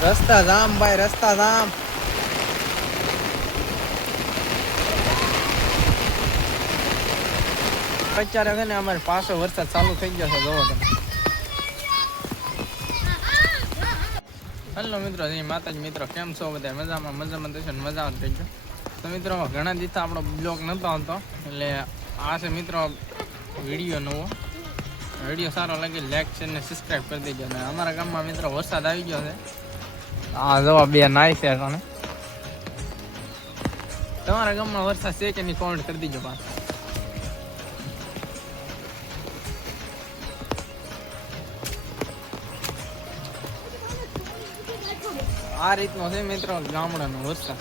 રસ્તા જામ ભાઈ, રસ્તા જામ. અત્યારે છે ને અમારે પાછો વરસાદ ચાલુ થઈ ગયો છે, જોવો તમે. હેલો મિત્રો, જય માતાજી મિત્રો, કેમ છો બધા? મજામાં થશે ને મજા થઈ ગયો. તો મિત્રો ઘણા દિવસ આપણો બ્લોગ નહોતો આવતો, એટલે આ છે મિત્રો વિડીયો નવો. વિડીયો સારો લાગે લાઈક શેર ને સબસ્ક્રાઈબ કરી દેજો. અને અમારા ગામમાં મિત્રો વરસાદ આવી ગયો છે. આ જોવા બે નાય છે. તમારા ગામમાં વરસાદ છે કે નહીં કોમેન્ટ કરી દેજો પાછો. આ રીતનો છે મિત્રો ગામડાનો વરસાદ.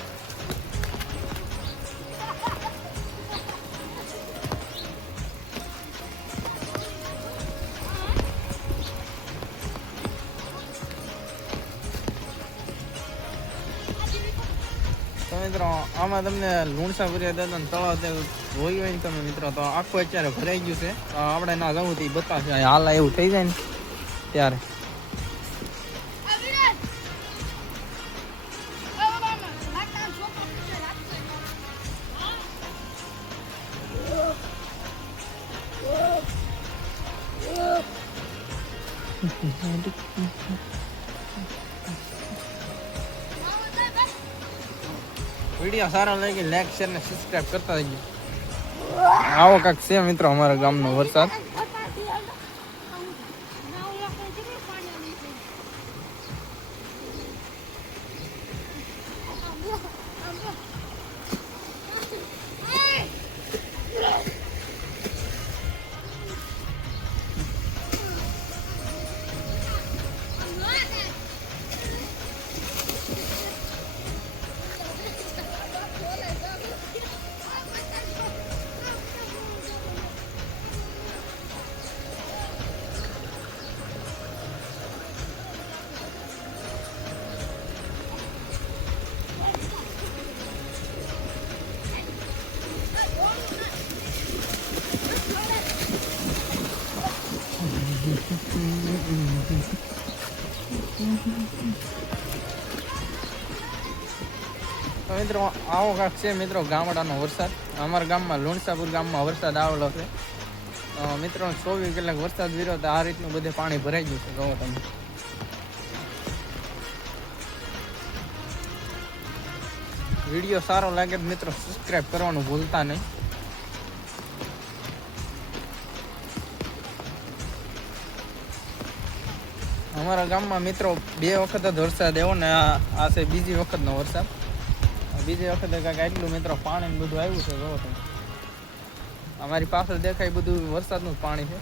તો મિત્રો આમાં તમને લુણસાપુરિયા દાદા તળાવ જોયું હોય ને તમે મિત્રો, તો આખું અત્યારે ભરાઈ ગયું છે. આપણે ના જવું તો બતાવશે, હાલ એવું થઈ જાય ને ત્યારે. વિડીયો સારો લાગે લાઈક શેર ને સબસ્ક્રાઈબ કરતા રહેજો. આવો કાંક છે મિત્રો અમારા ગામનો વરસાદ. તો મિત્રો આવો કાંક છે મિત્રો ગામડાનો વરસાદ. અમારા ગામમાં લુણસાપુર ગામમાં વરસાદ આવેલો છે મિત્રો. 24 કલાક વરસાદ વિરો તો આ રીતનું બધે પાણી ભરાઈ ગયું છે, જોવો તમે. વિડીયો સારો લાગે તો મિત્રો સબસ્ક્રાઈબ કરવાનું ભૂલતા નહીં. અમારા ગામમાં મિત્રો 2 વખત જ વરસાદ આવ્યો ને આ છે બીજી વખતનો વરસાદ. બીજી વખતે કાંઈક એટલું મિત્રો પાણી બધું આવ્યું છે, જોવો તમે. અમારી પાછળ દેખાય બધું વરસાદનું જ પાણી છે.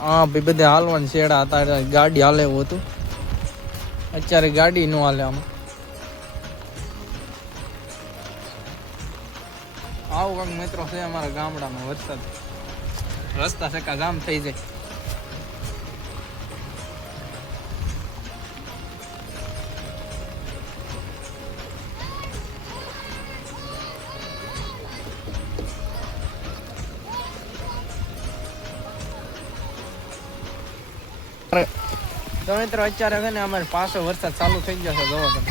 હા ભાઈ, બધે હાલવાની શેડા હતા, ગાડી હાલે એવું હતું. અત્યારે ગાડી ન હાલે આમાં. આવું કાંઈક મિત્રો છે અમારા ગામડાનો વરસાદ. રસ્તા સકા જામ થઈ જાય. તો મિત્રો અત્યારે છે ને અમારે પાછો વરસાદ ચાલુ થઈ ગયો છે, જોવો તમે.